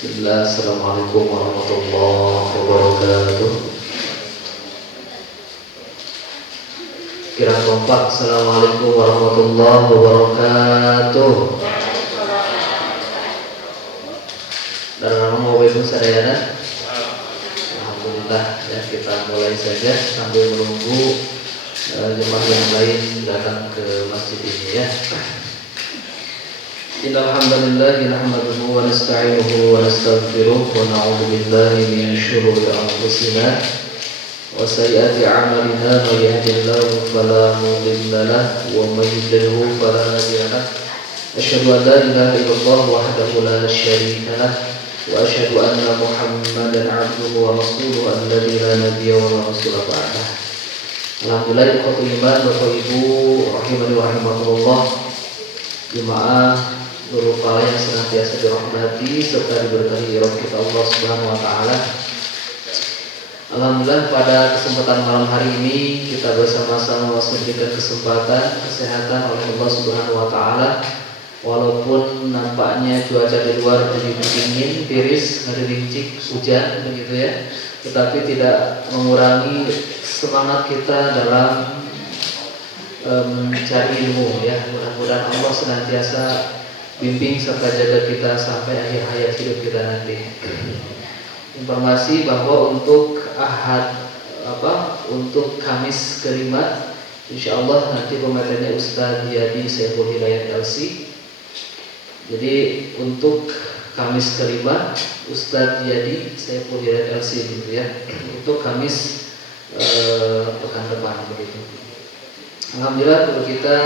Bismillah, Assalamualaikum warahmatullahi wabarakatuh. Kira kompak, Assalamualaikum warahmatullahi wabarakatuh. Dan mau bebu sadayana. Alhamdulillah ya, kita mulai saja sambil menunggu jemaah yang lain datang ke masjid ini ya. Innal hamdalillah nahmaduhu wa nasta'inuhu wa nastaghfiruh wa na'udzu billahi min shururi anfusina wa sayyiati a'malina may yahdihillahu fala mudilla lahu wa may yudlilhu fala hadiya lahu. Asyhadu an la ilaha illallah wahdahu la syarika lahu wa asyhadu anna Muhammadan 'abduhu wa rasuluhu alladzi la nabiyya wa la rasula ba'dahu. Alhamdulillah, ikhwatul iman, Bapak Ibu rahimani wa rahimakumullah, jemaah seluruh kala yang senantiasa dirahmati serta diberkahi oleh kita Allah Subhanahu wa taala. Alhamdulillah, pada kesempatan malam hari ini kita bersama-sama diberikan kesempatan kesehatan oleh Allah Subhanahu wa taala. Walaupun nampaknya cuaca di luar begitu dingin, tiris, ngerincik, hujan begitu ya, tetapi tidak mengurangi semangat kita dalam mencari ilmu ya. Mudah-mudahan Allah senantiasa bimbing serta jaga kita sampai akhir hayat hidup kita nanti. Informasi bahwa untuk untuk Kamis kelima, insya Allah nanti pematerinya Ustadz Yadi Saiful Hidayat LC. Jadi untuk Kamis kelima Ustadz Yadi Saiful Hidayat LC gitu ya. Untuk Kamis pekan depan begitu. Alhamdulillah untuk kita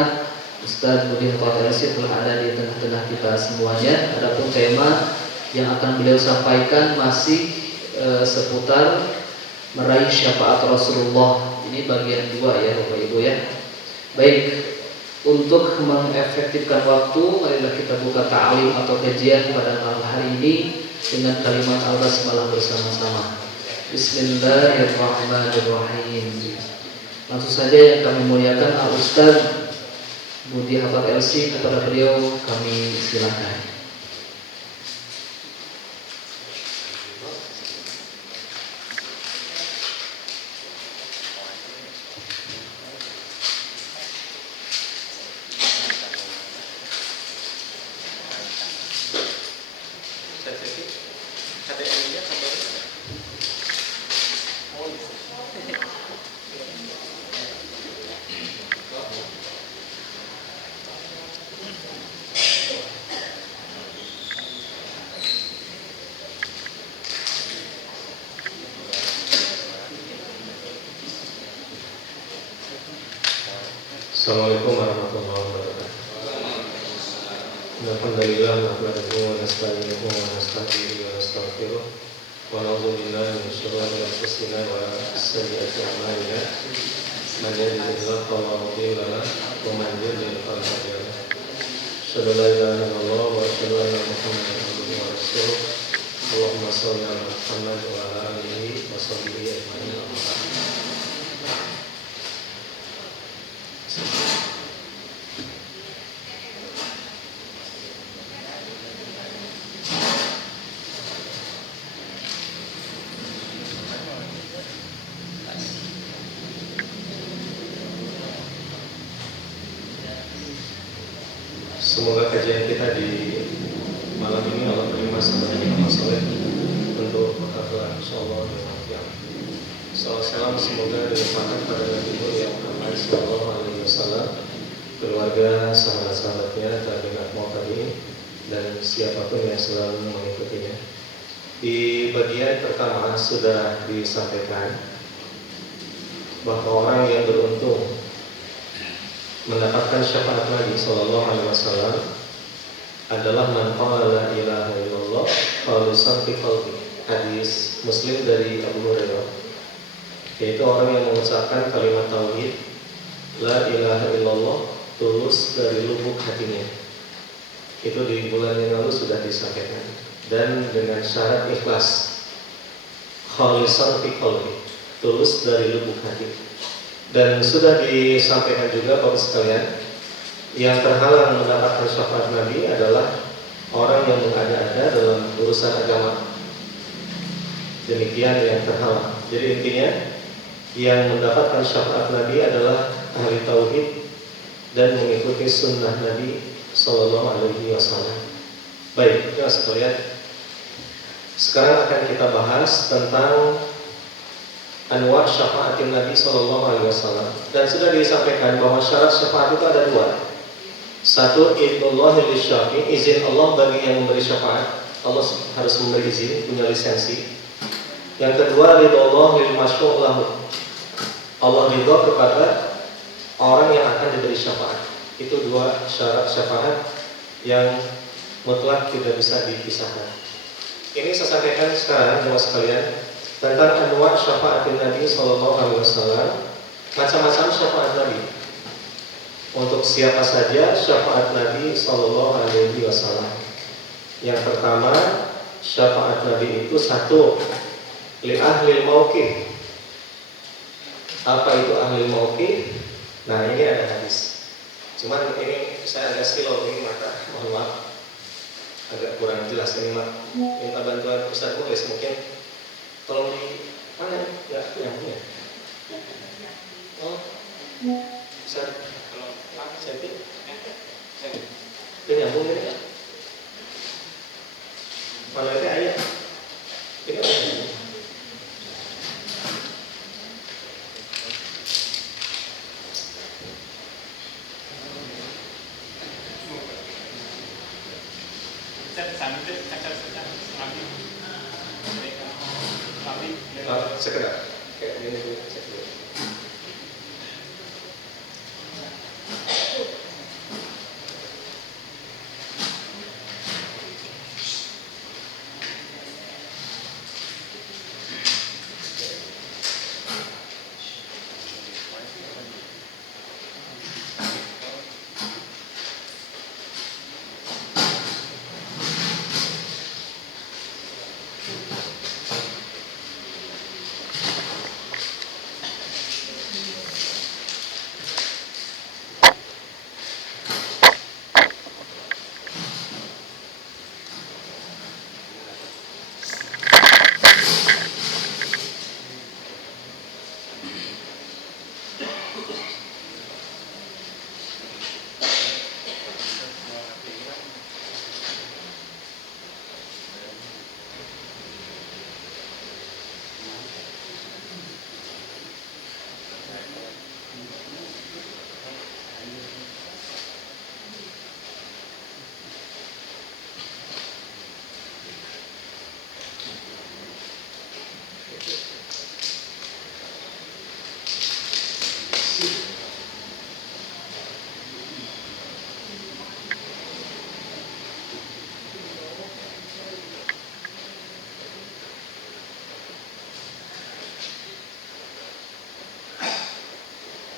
Ustadz Budi Hafal LC telah ada di tengah-tengah kita semuanya. Adapun tema yang akan beliau sampaikan masih seputar meraih syafaat Rasulullah. Ini bagian 2 ya Bapak Ibu ya. Baik, untuk mengefektifkan waktu, marilah kita buka ta'lim atau kajian pada malam hari ini dengan kalimat al-basmalah bersama-sama. Bismillahirrahmanirrahim. Langsung saja yang kami muliakan Al-Ustadz Budi Hafal LC, kepada beliau kami silakan. Assalamualaikum warahmatullahi wabarakatuh. Alhamdulillah, nahmaduhu wa nasta'inuhu wa nastaghfiruhu wa nastaghfiruh wa na'udzu billahi min shururi anfusina wa sayyiati a'malina. Man yahdihillahu fala mudilla lahu wa man yudlil fala hadiya lahu. Asyhadu an la ilaha illallah wa asyhadu anna Muhammadan abduhu wa rasuluh. Allahumma shalli ala Muhammad wa ala alihi wa sahbihi ajma'in. Semoga kajian kita di malam ini Allah terima sebagai amal soleh untuk berkah insyaallah yang salam semoga dilimpahkan pada Nabi yang Muhammad sallallahu alaihi wasallam, keluarga, sahabat-sahabatnya, tabi'in tabi'in dan siapapun yang selalu mengikutinya. Di bagian pertama sudah disampaikan bahwa orang yang beruntung mendapatkan syafaat Nabi sallallahu alaihi wasallam adalah man qala la ilaha illallah khalisan fi qalbi. Hadis Muslim dari Abu Hurairah, yaitu orang yang mengucapkan kalimat tauhid la ilaha illallah tulus dari lubuk hatinya. Itu di bulan yang lalu sudah disampaikan. Dan dengan syarat ikhlas, khalisan fi qalbi, tulus dari lubuk hati. Dan sudah disampaikan juga Bapak sekalian, yang terhalang mendapatkan syafaat Nabi adalah orang yang mengada-ada dalam urusan agama. Demikian yang terhalang. Jadi intinya yang mendapatkan syafaat Nabi adalah ahli tauhid dan mengikuti sunnah Nabi Sallallahu Alaihi Wasallam. Baik, ya sekalian. Sekarang akan kita bahas tentang anwa' syafaatin Nabi Sallallahu Alaihi Wasallam. Dan sudah disampaikan bahwa syarat syafaat itu ada dua. Satu, idnullahi lisyafi, izin Allah bagi yang memberi syafaat. Allah harus memberi izin, punya lisensi. Yang kedua, ridho lil masyru' lahu. Allah ridho kepada orang yang akan diberi syafaat. Itu dua syarat syafaat yang mutlak tidak bisa dipisahkan. Ini saya sampaikan sekarang jemaah sekalian tentang anwa' syafaatin Nabi Sallallahu Alaihi Wasallam. Macam-macam syafaat Nabi. Untuk siapa saja syafaat Nabi Sallallahu Alaihi Wasallam. Yang pertama, syafaat Nabi itu satu, li ahli mauqif. Apa itu ahli mauqif? Nah, ini ada hadis. Cuman ini saya agak silau ini, maka mohon maaf agak kurang jelas ini, mak. Minta bantuan Ustaz Mulis mungkin. Tolong di mana? Enggak nyambung ya? Oh, Ustaz, kalau saya itu nyambung ini ya? Mana itu ayat? Ini apa? Sekedar kayak ini dulu, sekedar.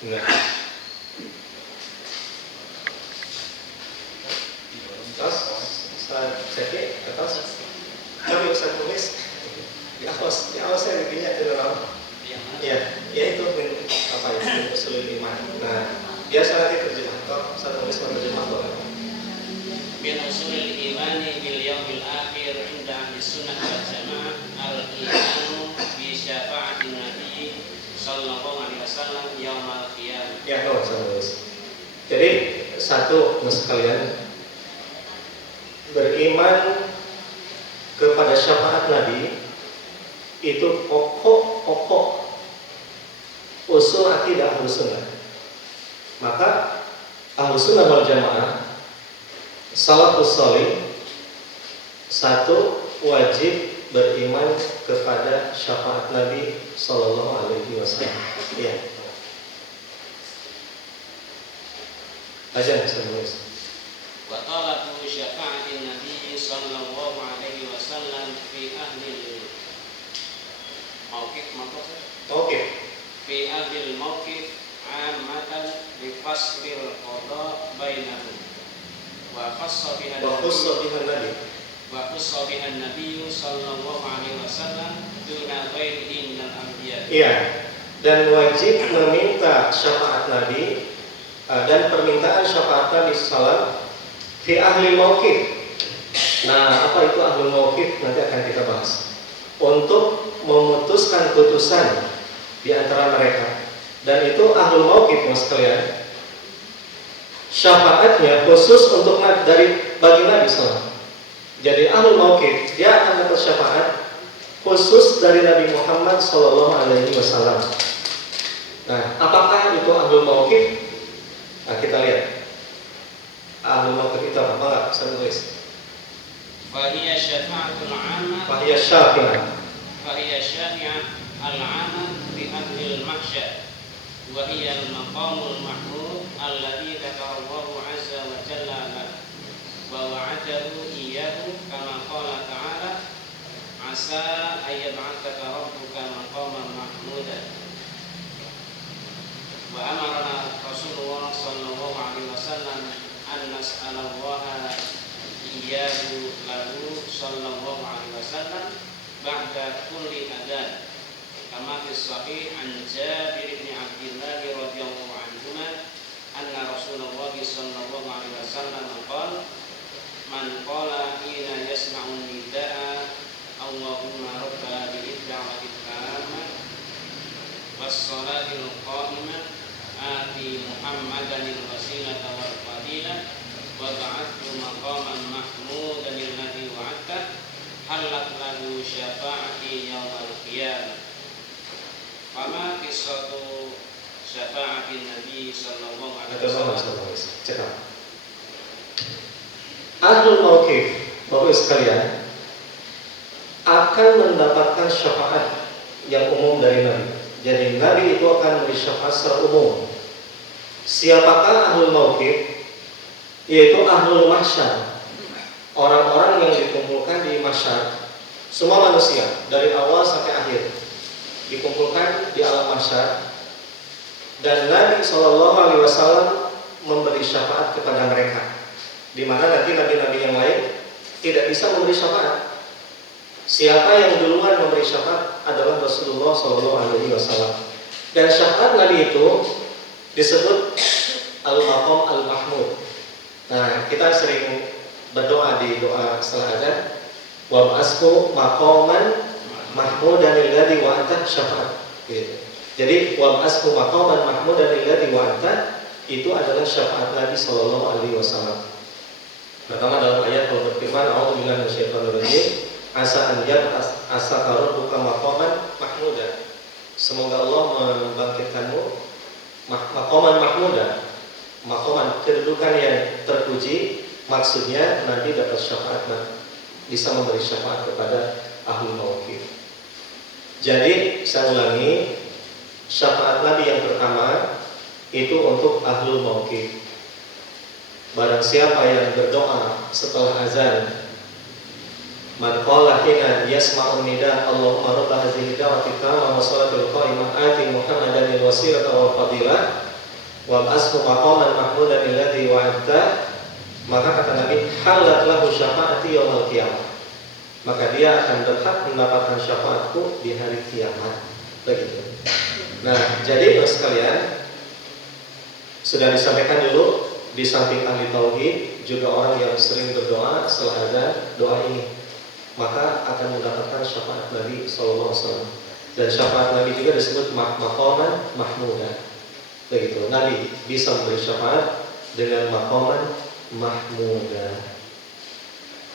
Nah, terus saya cek atas, tapi Ustaz Mulis di awas saya bikinnya di dalam, ya itu apa itu usul iman. Nah, biasa nanti terjemah atau Ustaz Mulis terjemah boleh. Min usulil imani bil yaumil akhir inda ahli sunnah wal jamaah al-imanu bi syafa'atin nabi sallallahu alaihi wasallam yaumal qiyamah. Ya, jadi satu sekalian, beriman kepada syafaat Nabi itu pokok usul akidah Ahlus Sunnah. Maka Ahlus Sunnah wal Jamaah salafus salih satu wajib beriman kepada syafaat Nabi Sallallahu Alaihi Wasallam. Ya. Aja semuanya. Wa talatu syafa'atin nabi sallallahu alaihi wasallam fi ahli mauqif fi ahli mauqif ammatan bi faslil qada bainahum wa khassa biha nabi sallallahu alaihi wasallam duna ghairihi minal anbiya. Iya. Dan wajib meminta syafaat Nabi dan permintaan syafaat Nabi sallallahu fi ahli mauqif Nah, apa itu ahlul mauqif? Nanti akan kita bahas. Untuk memutuskan putusan di antara mereka. Dan itu ahlul mauqif mas sekalian. Syafaatnya khusus untuk bagi Nabi SAW. Jadi ahlul mauqif dia akan dapat syafaat khusus dari Nabi Muhammad SAW. Nah, apakah itu ahlul mauqif? Nah, kita lihat. Ahlul mauqif itu apa? Enggak, saya tulis. Fahiyya syafa'atul 'ammah. Fahiyya syafi'ah. Fahiyya syafi'ah al-'ammah fi ahlil mahsyar. Wa hiya al-maqamul mahmud alladhi dzakarahu 'azza wa jalla lahu. Wa wa'adahu iyyahu kama qala ta'ala asa ayyab'atsaka rabbuka maqaman mahmudan. Wa amarna Rasulullah sallallahu alaihi wasallam an nas'alallaha iyyahu lahu sallallahu alaihi wasallam ba'da kulli adzan kama fi sahih an Jabir bin Abdullah radhiyallahu anhuma anna Rasulullah sallallahu alaihi wasallam qala man qala hina yasma'u nidaa Allahumma rabb hadhihi ad-da'wati at-tammah was-salatil qa'imah ati Muhammadan al-wasilata wal fadilah wa ba'athu maqaman mahmudan alladhi wa'adta halat lahu syafa'ati yaumal qiyamah. Fama qissatu syafa'atin Nabi sallallahu alaihi wasallam. Cekap. Ahlul mauqif, Bapak sekalian, akan mendapatkan syafaat yang umum dari Nabi. Jadi Nabi itu akan memberi syafaat secara umum. Siapakah ahlul mauqif? Yaitu ahlul mahsyar, orang-orang yang dikumpulkan di mahsyar. Semua manusia dari awal sampai akhir dikumpulkan di alam mahsyar, dan Nabi SAW memberi syafaat kepada mereka, di mana nanti nabi-nabi yang lain tidak bisa memberi syafaat. Siapa yang duluan memberi syafaat adalah Rasulullah SAW. Dan syafaat Nabi itu disebut al-maqam al-mahmud. Nah, kita sering berdoa di doa setelah azan, wa ba'asku maqaman mahmudan alladzi wa'ata syafaat. Gitu. Jadi wa ba'asku maqaman mahmudan alladzi wa'ata itu adalah syafaat Nabi sallallahu alaihi wasallam. Pertama dalam ayat Allah berfirman, a'udzubillahi minasyaitonir rajim, asa an yab'as asaka rabbuka maqaman mahmudan. Semoga Allah membangkitkanmu maqaman mahmudan. Maqaman kedudukan yang terpuji, maksudnya Nabi dapat syafaat, bisa memberi syafaat kepada ahlul mauqif. Jadi saya ulangi, syafaat Nabi yang pertama itu untuk ahlul mauqif. Barang siapa yang berdoa setelah azan, man qala hina yasma'u nida Allahumma rabb hadhihi da'wati tamma wa salatul qa'imah ati Muhammadan al-wasilata wal fadilah wa ba'ashu maqaman mahmudan alladzi wa'adta, maka kata Nabi halat lahu syafa'ati yaumil qiyamah, maka dia akan berhak mendapatkan syafaatku di hari kiamat. Begitu. Nah, jadi sekalian, sudah disampaikan dulu, di samping ahli tauhid juga orang yang sering berdoa setelah azan, doa ini maka akan mendapatkan syafaat Nabi sallallahu alaihi wasallam. Dan syafaat Nabi juga disebut maqaman mahmudan. Begitu. Nabi bisa memberi syafaat dengan maqaman mahmudan.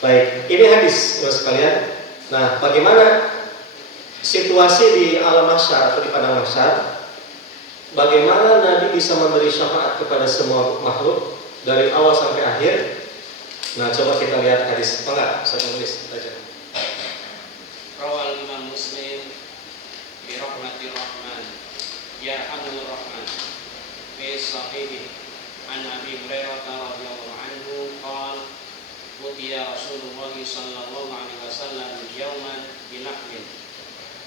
Baik, ini hadis sekalian. Nah, bagaimana situasi di alam mahsyar atau di padang mahsyar? Bagaimana Nabi bisa memberi syafaat kepada semua makhluk dari awal sampai akhir? Nah, coba kita lihat hadis. Enggak, saya tulis aja. Rawal Imam Muslim bi rahmatir rahman yarhamur rahman fi sahih an Abi Hurairah radhiyallahu anhu qala utiya Rasulullah sallallahu alaihi wasallam yawman bi lahmin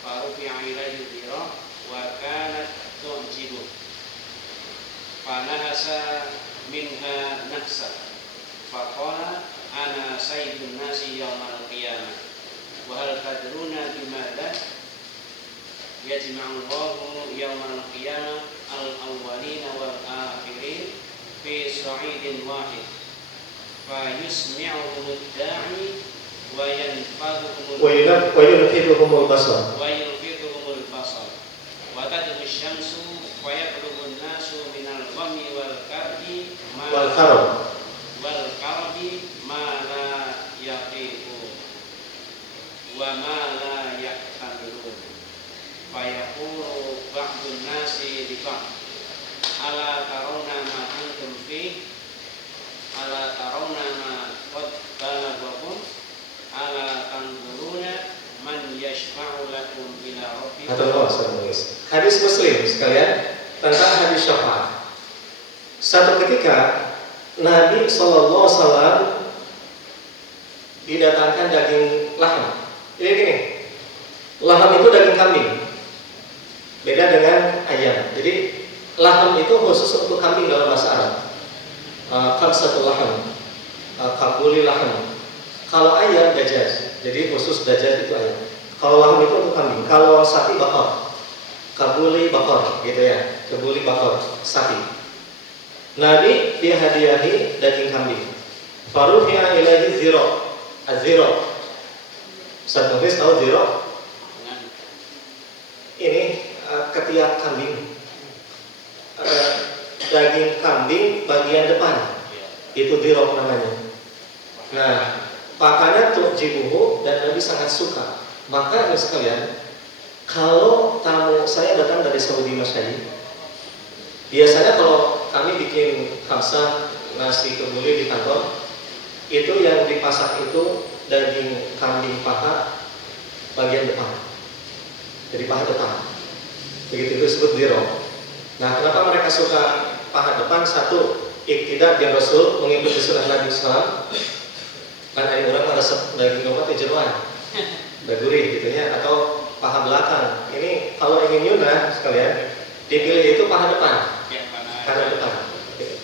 fa rufi'a ilayhi dirah wa kanat tu'jibu fa nahasa minha nahsa fa qala ana sayyidun nasi yawmal qiyamah wa hal tadruna bimadza yajma'u Allahu yawmal qiyamah al-awwalina wal akhirin fi sa'idin wahid fa yusmi'uhum ad-da'i wa yanfadhukumul wa yunfiduhumul basar. wa yunfiduhumul basar wa tadhu syamsu wa yaqlubu an-nasu minal ghammi wal karbi Wal kharab. ma la yaqiqu wa ma la yaqtamilun fa yaqulu ba'dun nasi li ba'd ala tarawna ma antum fi ala tarawna ma qad balaghakum ala tanzuruna man yashfa'u lakum ila rabbikum. Hadis Muslim sekalian tentang hadis syafaat. Satu ketika Nabi SAW didatangkan daging laham. Ini gini, laham itu daging kambing, beda dengan ayam. Jadi laham itu khusus untuk kambing dalam bahasa Arab. Kabsatul laham, kabuli laham. Kalau ayam dajjal, jadi khusus dajjal itu ayam. Kalau laham itu untuk kambing. Kalau sapi bakar, kabuli bakar, gitu ya. Kabuli bakar sapi. Nabi dihadiahi daging kambing. Faruhiya ilaihi ziro. Az-ziro. Ustaz Mufis tahu ziro? Ini ketiak kambing. Daging kambing bagian depan. Itu ziro namanya. Nah, pakainya tu'jibuhu dan Nabi sangat suka. Maka sekalian, kalau tamu saya datang dari Saudi Masyayikh, biasanya kalau kami bikin khamsah nasi kebuli di kantor, itu yang dipasak itu daging kambing paha bagian depan, jadi paha depan. Begitu itu disebut ziro. Nah, kenapa mereka suka paha depan? Satu, iktidak di Rasul, mengikuti sunnah Nabi SAW. Kan ada orang meresep daging domba di jeruan, daguri gitu ya, atau paha belakang. Ini kalau ingin nyunah sekalian, dipilih itu paha depan, paha depan.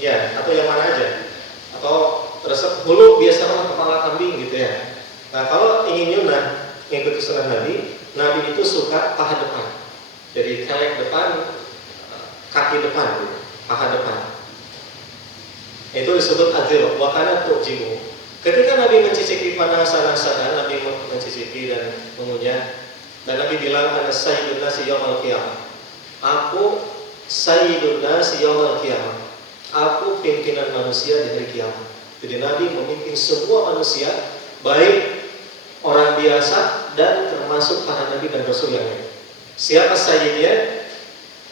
Ya, atau yang mana aja. Atau resep hulu biasanya kepala kambing gitu ya. Nah, kalau ingin nyunah mengikuti sunnah Nabi, Nabi itu suka paha depan. Jadi kelek depan, kaki depan, paha depan. Itu disebut azil, wakana tu'jimu. Ketika Nabi mencicipi panasa-nasaan, Nabi mencicipi dan mengunyah, dan Nabi bilang, ana sayyidun nasi yaumal qiyamah. Aku sayyidun nasi yaumal qiyamah. Aku pimpinan manusia di hari kiamat. Jadi Nabi memimpin semua manusia, baik orang biasa dan termasuk para nabi dan rasul yang lain. Siapa sayyidnya?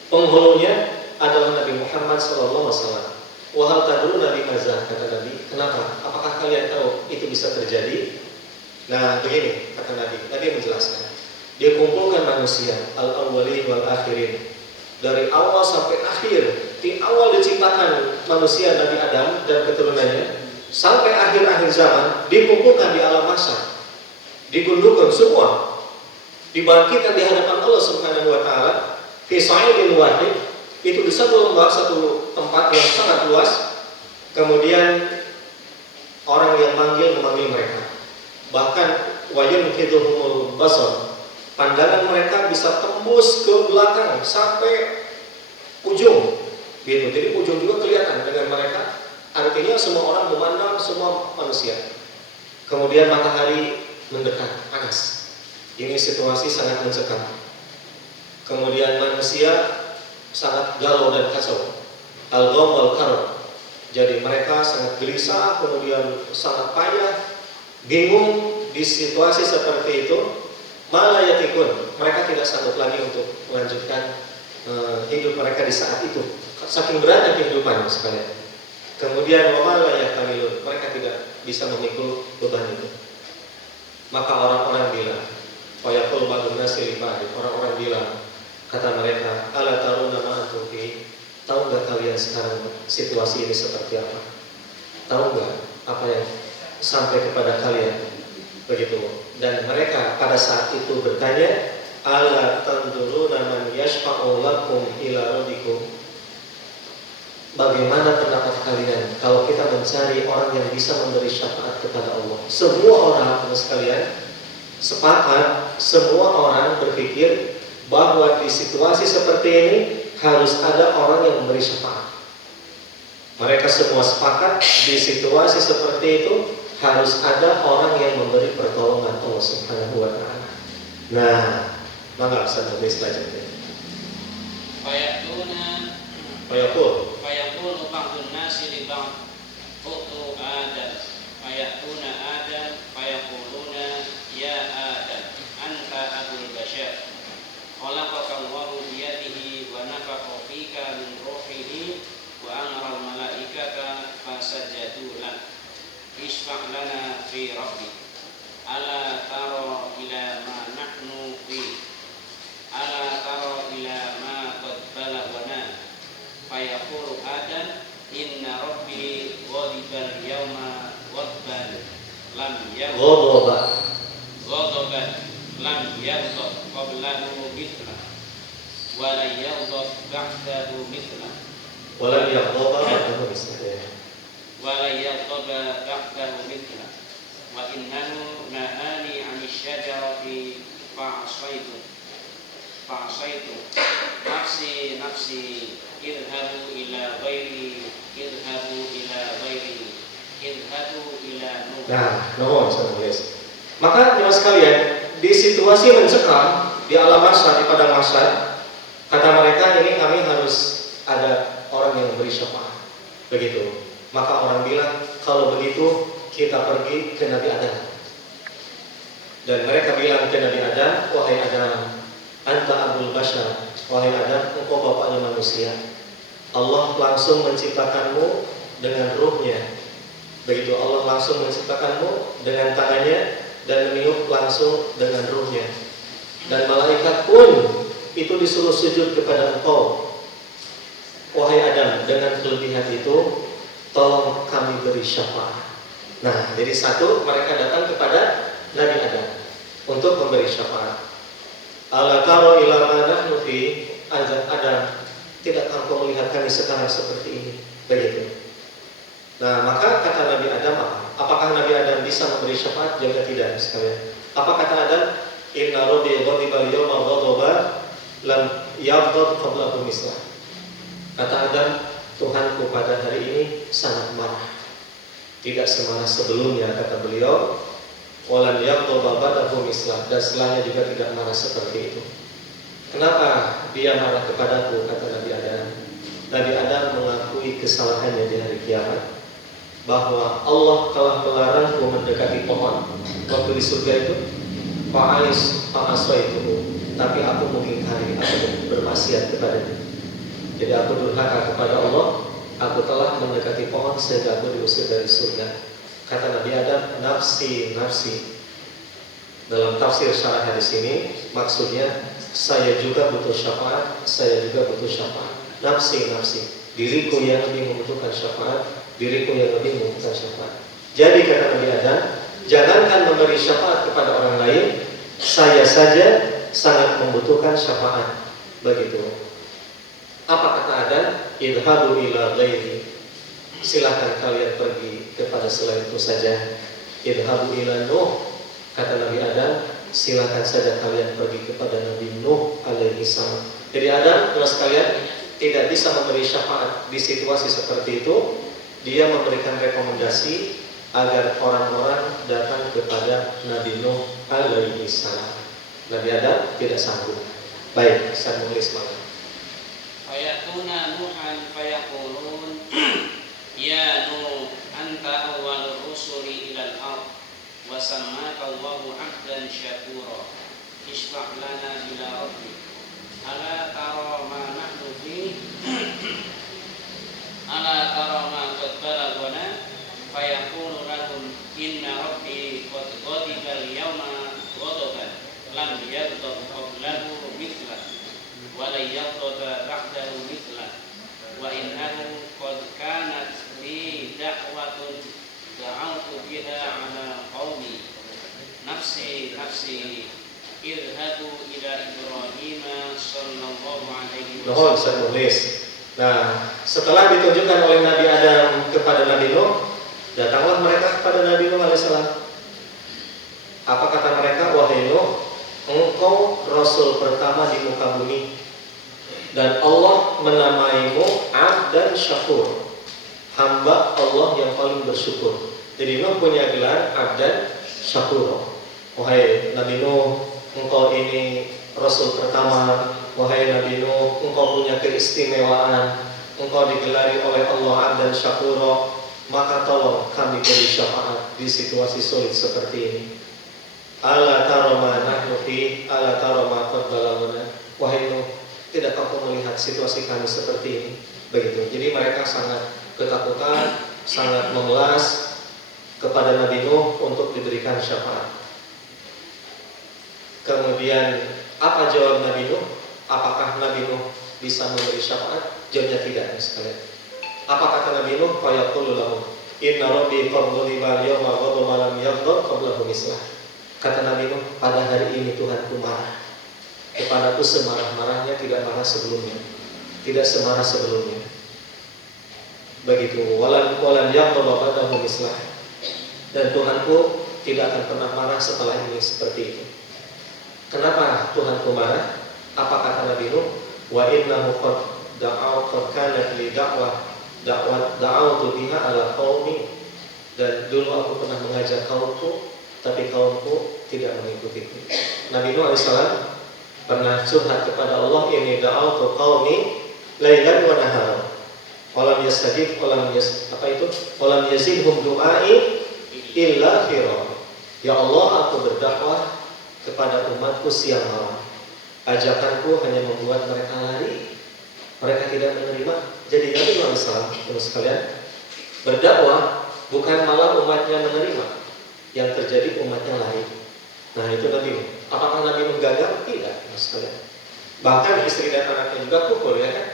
Penghulunya adalah Nabi Muhammad SAW. Wahal tadru Nabi Mazah, kata Nabi. Kenapa? Apakah kalian tahu itu bisa terjadi? Nah, begini kata Nabi. Nabi menjelaskan. Dia kumpulkan manusia al-awwalin wal akhirin. Dari awal sampai akhir. Di awal diciptakan manusia Nabi Adam dan keturunannya, sampai akhir-akhir zaman dikumpulkan di alam mahsyar, digundukkan semua, dibangkitkan di hadapan Allah Subhanahu wa taala fi sa'idin wahid, itu di satu lembah, satu tempat yang sangat luas. Kemudian orang yang memanggil mereka, bahkan wayun fiduhumul basar, pandangan mereka bisa tembus ke belakang sampai ujung gitu. Jadi ujung juga kelihatan dengan mereka. Artinya semua orang memandang semua manusia. Kemudian matahari mendekat, panas. Ini situasi sangat mencekam. Kemudian manusia sangat galau dan kacau. Al-gham wal karb. Jadi mereka sangat gelisah, kemudian sangat payah, bingung di situasi seperti itu. Malah yatikun, mereka tidak sanggup lagi untuk melanjutkan hidup mereka di saat itu. Saking beratnya kehidupan sekalian. Kemudian wamalah yahtamilun, mereka tidak bisa memikul beban itu. Maka orang-orang bilang, fayaqul ba'dun nasi li ba'd, orang-orang bilang, kata mereka, ala taruna ma antum fi, tahu enggak kalian sekarang situasi ini seperti apa? Tahu enggak apa yang sampai kepada kalian? Begitu. Dan mereka pada saat itu bertanya, ala tanzuruna man yashfa'u lakum ila rabbikum. Bagaimana pendapat kalian kalau kita mencari orang yang bisa memberi syafaat kepada Allah? Semua orang sekalian sepakat, semua orang berpikir bahwa di situasi seperti ini harus ada orang yang memberi syafaat. Mereka semua sepakat di situasi seperti itu harus ada orang yang memberi pertolongan Allah Subhanahu wa taala. Nah, maka Ustaz Mulis baca itu. Fayaqulu ba'dun nasi li ba'd utu Adam fayatuna Adam fayaquluna ya Adam anta abul bashar khalaqaka Allahu biyadihi wa nafakha fika min ruhihi wa amara al-malaikata fasajadu lak isfa' lana fi rabbik ala tara ila ma nahnu fi ala tara ila ma qad balaghana fayaqulu Adam inna rabbi ghadiban yawma ghadban lam yaghdab qablahu mithla wa la yaghdab ba'dahu mithla wa la yaghdab ba'dahu mithla wa innahu nahani 'ani syajarati fa'asaitu nafsi idhabu ila ghairi idhabu ila nuh. Nah, maka jemaah sekalian, di situasi mencekam di alam mahsyar, di padang mahsyar, kata mereka ini kami harus ada orang yang memberi syafaat. Begitu. Maka orang bilang kalau begitu kita pergi ke Nabi Adam. Dan mereka bilang ke Nabi Adam, wahai Adam, anta abul bashar, wahai Adam, engkau bapaknya manusia. Allah langsung menciptakanmu dengan ruhnya. Begitu, Allah langsung menciptakanmu dengan tangannya dan meniup langsung dengan ruhnya. Dan malaikat pun itu disuruh sujud kepada engkau, wahai Adam. Dengan kelebihan itu, tolong kami beri syafaat. Nah, jadi satu, mereka datang kepada Nabi Adam untuk memberi syafaat. Ala taro ila ma nahnu fi Adam, tidakkah kau melihat kami sekarang seperti ini? Begitu. Nah, maka kata Nabi Adam apa? Apakah Nabi Adam bisa memberi syafaat? Jika tidak, sekalian. Apa kata Adam? Inna rabbi ghadiba al-yawma ghadaba lam yaghdab qablahu mislah. Kata Adam, Tuhanku pada hari ini sangat marah. Tidak semarah sebelumnya, kata beliau. Walam yaghdab ba'dahu mislah, dan setelahnya juga tidak marah seperti itu. Kenapa dia marah kepadaku, kata Nabi Adam. Nabi Adam mengakui kesalahannya di hari kiamat, bahwa Allah telah melarangku mendekati pohon waktu di surga itu. Fa'asaitu, tapi aku mengingkari, aku bermaksiat kepadanya. Jadi aku durhaka kepada Allah, aku telah mendekati pohon sehingga aku diusir dari surga. Kata Nabi Adam, nafsi, nafsi. Dalam tafsir syarah hadis ini, maksudnya saya juga butuh syafaat, saya juga butuh syafaat. Nafsi, nafsi. Diriku yang lebih membutuhkan syafaat, diriku yang lebih membutuhkan syafaat. Jadi kata Nabi Adam, jangankan memberi syafaat kepada orang lain, saya saja sangat membutuhkan syafaat. Begitu. Apa kata Adam? Idhabu ila ghairi. Silahkan kalian pergi kepada selainku saja. Idhabu ila Nuh. Kata Nabi Adam, silahkan saja kalian pergi kepada Nabi Nuh alaihi salam. Jadi Adam, teman sekalian, tidak bisa memberi syafaat di situasi seperti itu. Dia memberikan rekomendasi agar orang-orang datang kepada Nabi Nuh alaihi salam. Nabi Adam tidak sanggup. Baik, saya menulis mana? Fayatuna Nuhan fayaqulun ya Nuh anta awwalur rusuli ilal ard wa sammaka Allahu 'abdan syakura isfa' lana ila rabbik ala tara ma nahnu fi ala tara ma qad balaghana fayaqulu lahum inna rabbi qad ghadiba al-yawma ghadaban lam yaghdab qablahu mithla wa la yaghdab ba'dahu mithla wa innahu qad kanat li da'watun da'awtu biha 'ala qaumi nafsi nafsi idhhabu ila Ibrahim sallallahu alaihi wasallam. Saya menulis. Nah, setelah ditunjukkan oleh Nabi Adam kepada Nabi Nuh, datanglah mereka kepada Nabi Nuh alaihissalam. Apa kata mereka? Wahai Nuh, engkau Rasul pertama di muka bumi, dan Allah menamaimu Abdan Syakur, hamba Allah yang paling bersyukur. Jadi Nuh punya gelar abdan syakuro. Wahai Nabi Nuh, engkau ini Rasul pertama. Wahai Nabi Nuh, engkau punya keistimewaan. Engkau digelari oleh Allah abdan syakuro. Maka tolong kami beri syafaat di situasi sulit seperti ini. Ala tara ma nahnu fi, ala tara ma qad balagana. Wahai Nuh, tidakkah kau melihat situasi kami seperti ini? Begitu. Jadi mereka sangat ketakutan, sangat memelas kepada Nabi Nuh untuk diberikan syafaat. Kemudian apa jawab Nabi Nuh? Apakah Nabi Nuh bisa memberi syafaat? Jawabnya tidak, sekalian. Apa kata Nabi Nuh? Fayaqulu lahum inna rabbi qad ghadiba al-yawma ghadaban lam yaghdab qablahu mislah. Kata Nabi Nuh, pada hari ini Tuhanku marah. Kepadaku semarah-marahnya, tidak marah sebelumnya, tidak semarah sebelumnya. Begitu. Walam yaghdab ba'dahu mislah. Dan Tuhanku tidak akan pernah marah setelah ini seperti itu. Kenapa Tuhanku marah? Apa kata Nabi Nuh? Wa innahu qad kanat li da'awtu biha ala qaumi. Dan dulu aku pernah mengajak kaumku, tapi kaumku tidak mengikutiku. Nabi Nuh alaihissalam pernah curhat kepada Allah, ini da'awtu qaumi lailan wa nahara. Walam yastajib, walam yazidhum du'ai illa firara. Ya Allah, aku berdakwah kepada umatku siang malam. Ajakanku hanya membuat mereka lari. Mereka tidak menerima. Jadi Nabi Muhammad SAW, terus sekalian, berdakwah bukan malah umatnya menerima. Yang terjadi umatnya lari. Nah itu Nabi Nuh. Apakah Nabi Nuh gagal? Tidak, terus sekalian. Bahkan istri dan anaknya juga pukul, ya kan?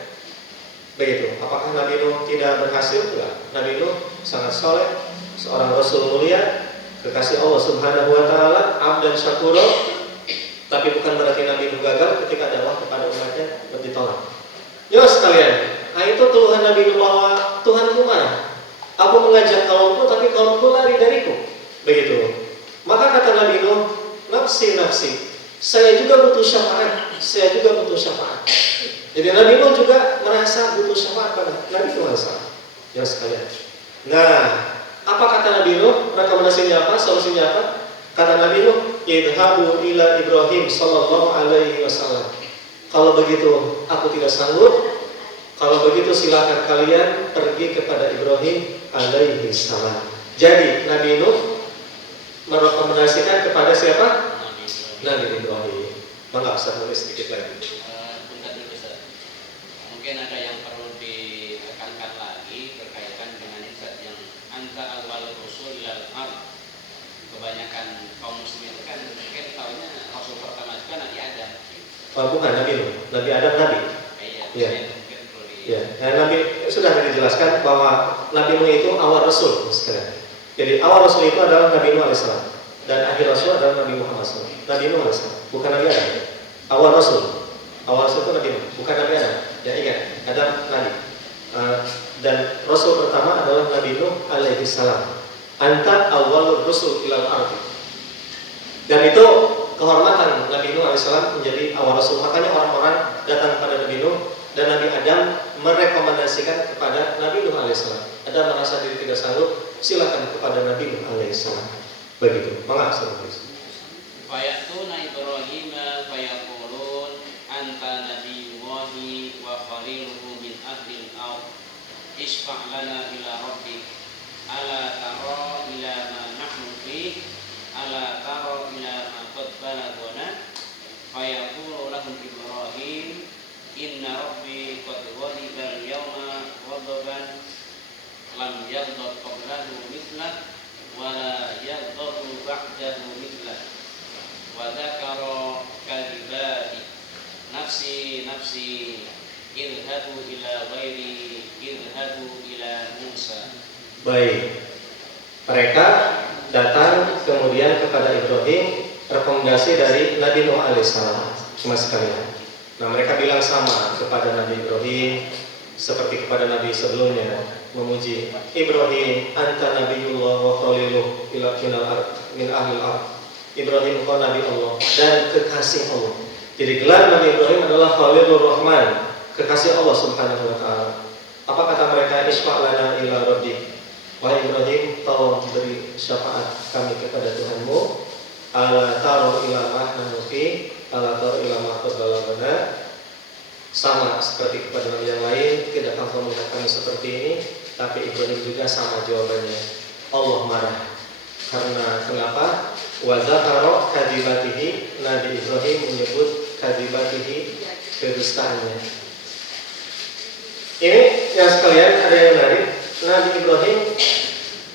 Begitu. Apakah Nabi Nuh tidak berhasil? Tidak. Nabi Nuh sangat soleh, seorang Rasul mulia, kekasih Allah Subhanahu wa Ta'ala, abdan syakuro. Tapi bukan berarti Nabi Nuh gagal ketika dakwah kepada umatnya ditolak. Ya sekalian, nah itu keluhan Nabi Nuh bahwa Tuhanku marah. Aku mengajak kaumku, tapi kaumku lari dariku. Begitu. Maka kata Nabi Nuh, nafsi, saya juga butuh syafaat. Saya juga butuh syafaat. Jadi Nabi Nuh juga merasa butuh syafaat pada Nabi Nuh alaihissalam. Ya sekalian. Nah, apa kata Nabi Nuh? Rekomendasinya apa? Solusinya apa? Kata Nabi Nuh, idhabu ila Ibrahim sallallahu alaihi wasallam. Kalau begitu aku tidak sanggup. Kalau begitu silakan kalian pergi kepada Ibrahim alaihi salam. Jadi Nabi Nuh merekomendasikan kepada siapa? Nabi Ibrahim. Maka saya tulis sedikit lagi. Mungkin ada yang perlu ditekankan lagi berkaitan dengan ibadah yang anta awal rusul ilal ard. Kebanyakan kaum muslimin itu kan mungkin tahunya Rasul pertama juga Nabi Adam. Oh, bukan Nabi Nuh, Nabi Adam Nabi. Iya. Ya. Nah, Nabi sudah dijelaskan bahwa Nabi Nuh itu awal Rasul sekarang. Jadi awal Rasul itu adalah Nabi Nuh alaihissalam dan akhir Rasul adalah Nabi Muhammad SAW. Nabi Nuh alaihissalam, bukan Nabi Adam. Awal Rasul itu Nabi Nuh, bukan Nabi Adam. Ya ingat, Adam Nabi. Dan Rasul pertama adalah Nabi Nuh alaihissalam. Anta awal Rasul ilal ardi. Dan itu kehormatan Nabi Nuh alaihissalam menjadi awal Rasul. Makanya orang-orang datang kepada Nabi Nuh dan Nabi Adam merekomendasikan kepada Nabi Nuh alaihissalam. Adam merasa diri tidak sanggup, silakan kepada Nabi Nuh alaihissalam. Begitu. Mengapa Fayatuna Ibrahim fayaqulun anta nabiyullahi wa khaliluhu min ahlil ard. Isfa' lana ila rabbik. Ala tara ila ma nahnu fi. Ala tara ila ma qad balagana. Fayaqulu lahum Ibrahim inna rabbi qad ghadiba al-yawma ghadaban lam yaghdab qablahu mithlah wa la yaghdabu ba'dahu mithlah wa dzakara kalibadi nafsi idhabu ila ghairi idhabu ila Musa. Baik. Mereka datang kemudian kepada Ibrahim, rekomendasi dari Nabi Nuh alaihissalam. Cuma sekalian. Nah, mereka bilang sama kepada Nabi Ibrahim seperti kepada Nabi sebelumnya, memuji Ibrahim, anta nabiyullah wa khaliluh ila min ahlil ard. Ibrahim kau Nabi Allah dan kekasih Allah. Jadi gelar Nabi Ibrahim adalah Khalilur Rahman, kekasih Allah Subhanahu wa Ta'ala. Apa kata mereka? Isfa' lana ila rabbik. wahai Ibrahim, tolong beri syafaat kami kepada Tuhanmu. Ala taru ila ma nanufi, ala taru ila ma qadbalagana. Sama seperti kepada nabi yang lain, tidak akan melihat kami seperti ini. Tapi Ibrahim juga sama jawabannya. Allah marah. Karena kenapa? Wa dzakara kadibatihi, Nabi Ibrahim menyebut kadibatihi, kedustaannya. Ini yang sekalian ada yang menarik. Nabi Ibrahim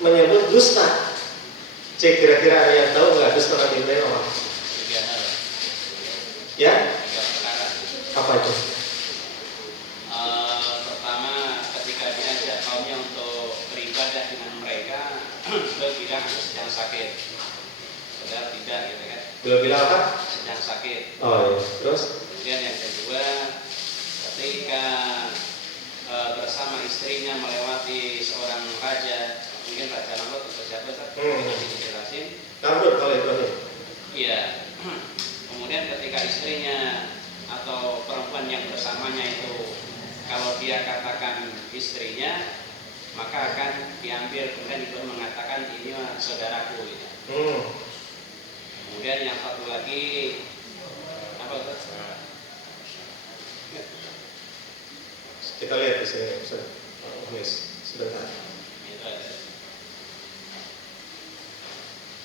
menyebut dusta. Cek kira-kira ada yang tahu nggak dusta Nabi Ibrahim apa? Ya? Apa itu? Pertama, ketika diajak kaumnya untuk beribadah dengan mereka, beliau bilang sedang sakit. Padahal tidak, gitu kan? Beliau bilang apa? Sedang sakit. Oh iya. Terus? Kemudian yang kedua, ketika bersama istrinya melewati seorang raja, mungkin Raja Namrud atau siapa Ustaz? Nanti dijelasin. Namrud kalau Ibrahim. Iya. Kemudian ketika istrinya atau perempuan yang bersamanya itu, kalau dia katakan istrinya, maka akan diambil. Kemudian Ibrahim mengatakan ini saudaraku. Gitu. Kemudian yang satu lagi apa Ustaz? Kita lihat di sini, sebentar. Itu ada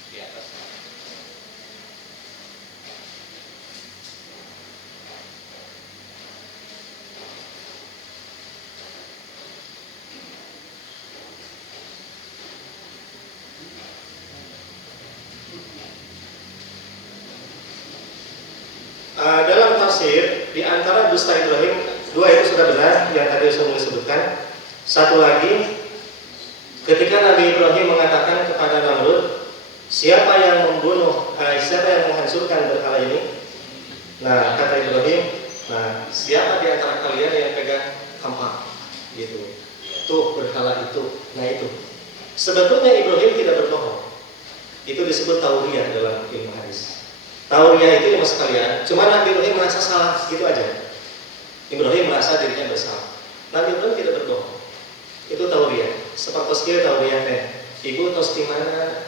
di atas. Dalam tafsir, di antara dusta Ibrahim, dua itu sudah benar, yang tadi sudah disebutkan. Satu lagi, ketika Nabi Ibrahim mengatakan kepada Namrud, siapa yang membunuh, siapa yang menghancurkan berhala ini? Nah, kata Ibrahim, nah, siapa di antara kalian yang pegang kampak? Gitu. Tuh berhala itu. Nah itu. Sebetulnya Ibrahim tidak berbohong. Itu disebut tauriyah dalam ilmu hadis. Tauriyah itu mas sekalian, cuma Nabi Ibrahim merasa salah, gitu aja. Ibrahim merasa dirinya bersalah. Nabi Ibrahim tidak berbohong. Itu tauriyah. Seperti skill tauriyah teh. Ibu tos di mana?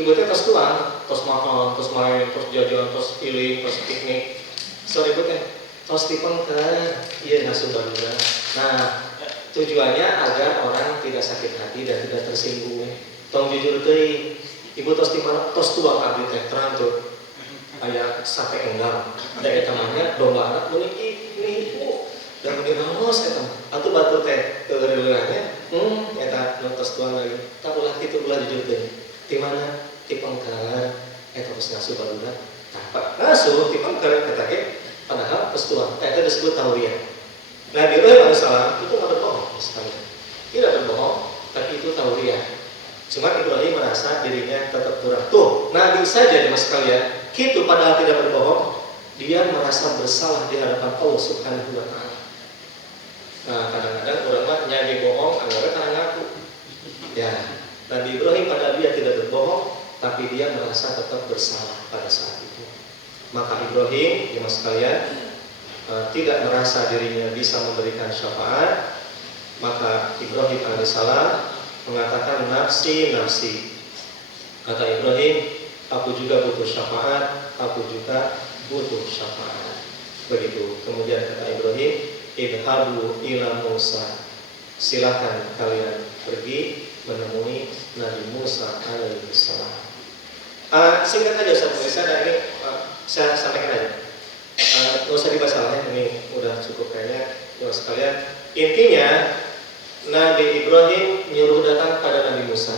Ibu teh tos tuang, tos makan, tos main, tos jajan, tos pilih, tos piknik. Sorry ibu teh, tos tipengker. Iya ngasuh baruda. Nah, tujuannya agar orang tidak sakit hati dan tidak tersinggung. Tong jujur teh, ibu tos di mana? Tos tuang abdi teh terang tuh. Kayak sate enggang. Ada etamanya domba anak meniki ini. Dan diramos eta atuh batu teh keureulannya eta tos tuang lagi tak ulah kitu ulah jujur teh di mana ti pengkar eta geus ngasuh barudak tah ngasuh ti pengkar eta ge padahal tos tuang eta disebut tauriyah. Nabi Ibrahim alaihissalam itu enggak berbohong sekali, tidak berbohong, tapi itu tauriyah. Cuma Ibrahim merasa dirinya tetap kurang. Tuh Nabi saja mas sekalian kitu padahal tidak berbohong, dia merasa bersalah di hadapan Allah Subhanahu wa taala. Nah, kadang-kadang orang mah nyanyi bohong, anggapnya karena ngaku. Ya, Nabi Ibrahim pada dia tidak berbohong, tapi dia merasa tetap bersalah pada saat itu. Maka Ibrahim, ya mas sekalian, tidak merasa dirinya bisa memberikan syafaat. Maka Ibrahim alaihissalam mengatakan nafsi, nafsi. Kata Ibrahim, aku juga butuh syafaat, aku juga butuh syafaat. Begitu. Kemudian kata Ibrahim, idhabu ila Musa, silakan kalian pergi menemui Nabi Musa alaihissalam. Singkat aja Ustaz Musa, dan ini saya sampaikan aja. Nggak usah dibahas salahnya, ini udah cukup kayaknya sekalian. Intinya Nabi Ibrahim nyuruh datang pada Nabi Musa,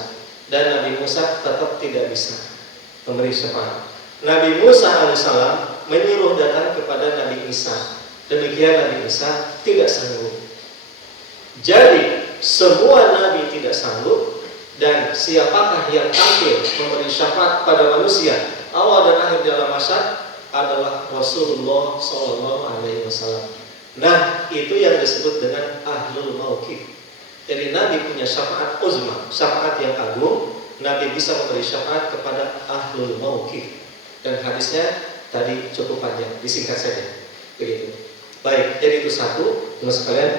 dan Nabi Musa tetap tidak bisa memberi syafaat. Nabi Musa alaihissalam menyuruh datang kepada Nabi Isa. Demikian Nabi Isa tidak sanggup. Jadi semua Nabi tidak sanggup, dan siapakah yang tampil memberi syafaat pada manusia awal dan akhir dalam masyarakat adalah Rasulullah SAW. Nah itu yang disebut dengan ahlul mauqif. Jadi Nabi punya syafaat uzma, syafaat yang agung. Nabi bisa memberi syafaat kepada ahlul mauqif. Dan hadisnya tadi cukup panjang, disingkat saja. Begitu. Baik, jadi itu satu, teman sekalian.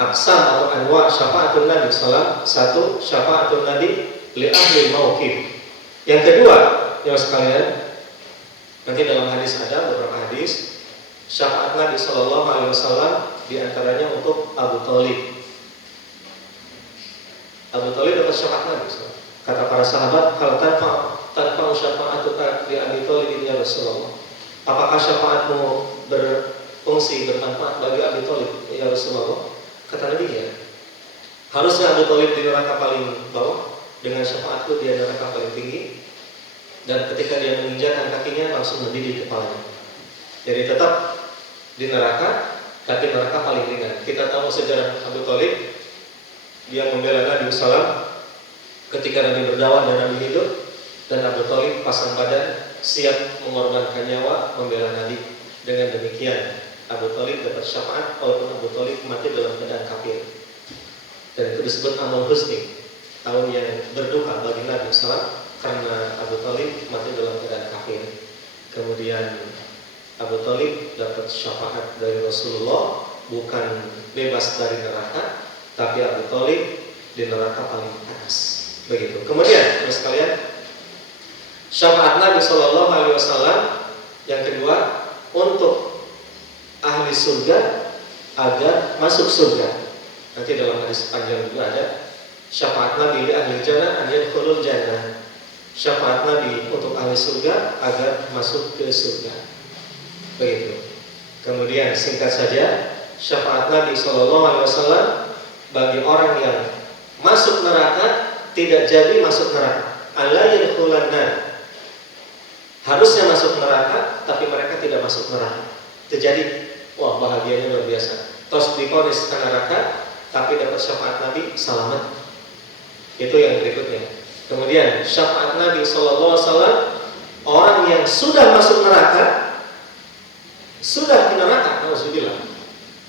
Aqsam atau anwa syafaatul Nabi sallallahu. Satu, syafaatul Nabi li ahli mauqif. Yang kedua, ya sekalian, nanti dalam hadis ada beberapa hadis syafaat Nabi sallallahu alaihi wasallam, di antaranya untuk Abu Thalib. Abu Thalib dapat syafaat Nabi. Kata para sahabat, hal tanpa syafaatuka li Abi Thalib ya Rasulullah. Apakah syafaatmu berfungsi bermanfaat bagi Abi Thalib ya Rasulullah? Kata Nabi, ya. Harusnya Abu Thalib di neraka paling bawah, dengan syafaatku dia di neraka paling tinggi. Dan ketika dia menginjakkan kakinya langsung mendidih kepalanya. Jadi tetap di neraka, tapi neraka paling ringan. Kita tahu sejarah Abu Thalib, dia membela Nabi SAW ketika Nabi berdakwah dan Nabi hidup, dan Abu Thalib pasang badan siap mengorbankan nyawa membela Nabi. Dengan demikian Abu Thalib dapat syafaat walaupun Abu Thalib mati dalam keadaan kafir. Dan itu disebut Amul Husni, tahun yang berduka bagi Nabi SAW, karena Abu Thalib mati dalam keadaan kafir. Kemudian Abu Thalib dapat syafaat dari Rasulullah, bukan bebas dari neraka, tapi Abu Thalib di neraka paling panas. Begitu. Kemudian, terus sekalian, syafaat Nabi Shallallahu Alaihi Wasallam yang kedua untuk ahli surga agar masuk surga. Nanti dalam hadis panjang juga ada syafaat Nabi li ahli jannah an yadkhulul jannah. Syafaat Nabi untuk ahli surga agar masuk ke surga. Begitu. Kemudian singkat saja, syafaat Nabi Shallallahu Alaihi Wasallam bagi orang yang masuk neraka tidak jadi masuk neraka. Alla yadkhulan nar. Harusnya masuk neraka, tapi mereka tidak masuk neraka. Terjadi, wah bahagianya luar biasa. Terus divonis ke neraka, tapi dapat syafaat Nabi selamat. Itu yang berikutnya. Kemudian syafaat Nabi Sallallahu Alaihi Wasallam orang yang sudah masuk neraka, sudah di neraka, nauzubillah,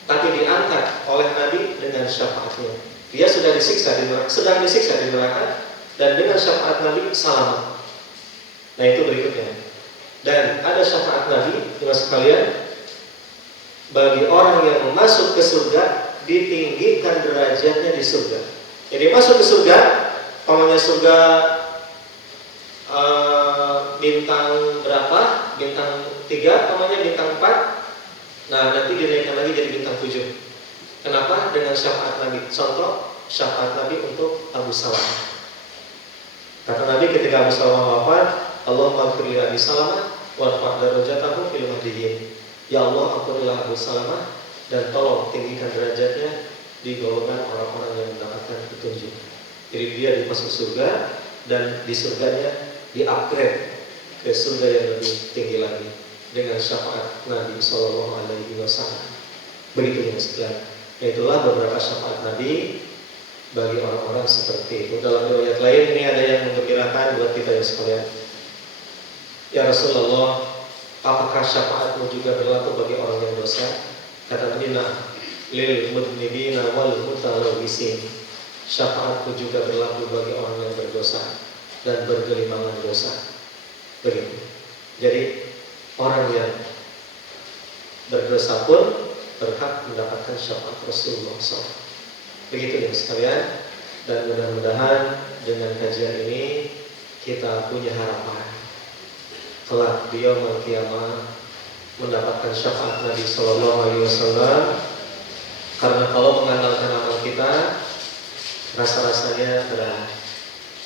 tapi diangkat oleh Nabi dengan syafaatnya. Dia sudah disiksa di neraka, sedang disiksa di neraka, dan dengan syafaat Nabi selamat. Nah itu berikutnya. Dan ada syafaat Nabi, teman sekalian, bagi orang yang masuk ke surga, ditinggikan derajatnya di surga. Jadi masuk ke surga, pokoknya surga bintang berapa? Bintang 3, pokoknya bintang 4. Nah nanti dinaikkan lagi jadi bintang 7. Kenapa? Dengan syafaat Nabi. Contoh syafaat Nabi untuk Abu Salamah. Kata Nabi ketika Abu Salamah wafat, Allahumma ighfir li Abi Salamah warfa' darajatahu fil mahdiyyin. Ya Allah, ampunilah Abu Salamah dan tolong tinggikan derajatnya di golongan orang-orang yang mendapatkan petunjuk. Jadi dia masuk surga, dan di surganya di-upgrade ke surga yang lebih tinggi lagi dengan syafaat Nabi Sallallahu Alaihi Wasallam. Begitu ya sekalian. Itulah beberapa syafaat Nabi bagi orang-orang seperti itu. Dalam riwayat lain ini ada yang menggembirakan buat kita ya sekalian. Ya Rasulullah, apakah syafaatmu juga berlaku bagi orang yang dosa? Kata Nabi, lil mudnibina wal mutalawwisin. Syafaatku juga berlaku bagi orang yang berdosa dan bergelimangan dosa. Begitu. Jadi orang yang berdosa pun berhak mendapatkan syafaat Rasulullah SAW. Begitu ya sekalian. Dan mudah-mudahan dengan kajian ini kita punya harapan kelak di yaumul qiyamah mendapatkan syafaat Nabi Sallallahu Alaihi Wasallam. Karena kalau mengandalkan amal kita, rasa-rasanya berat,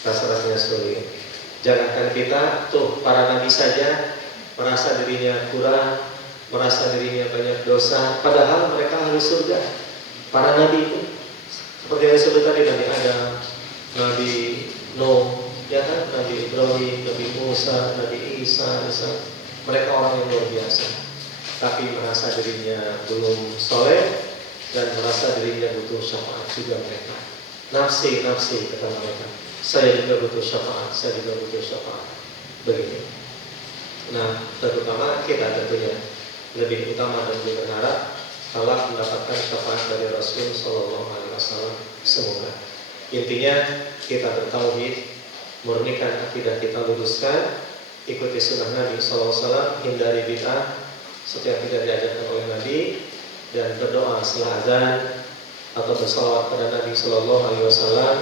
rasa-rasanya sulit. Jangankan kita, tuh para nabi saja merasa dirinya kurang, merasa dirinya banyak dosa, padahal mereka ahli surga. Para nabi itu seperti yang disebut tadi, Nabi Adam, Nabi Nuh, ya kan, Nabi Ibrahim, Nabi Musa, Nabi Isa, mereka orang yang luar biasa. Tapi merasa dirinya belum soleh dan merasa dirinya butuh syafaat juga mereka. Nafsi kata mereka. Saya juga butuh syafaat, saya juga butuh syafaat. Begitu. Nah, terutama kita tentunya lebih utama dan lebih berharap kalau mendapatkan syafaat dari Rasul Sallallahu Alaihi Wasallam. Semoga. Intinya kita bertauhid, murnikan akidah kita, luruskan, ikuti sunnah Nabi Sallallahu Alaihi Wasallam, hindari bid'ah setiap tidak diajarkan oleh Nabi, dan berdoa setelah azan. atau bersalawat pada Nabi Sallallahu Alaihi Wasallam,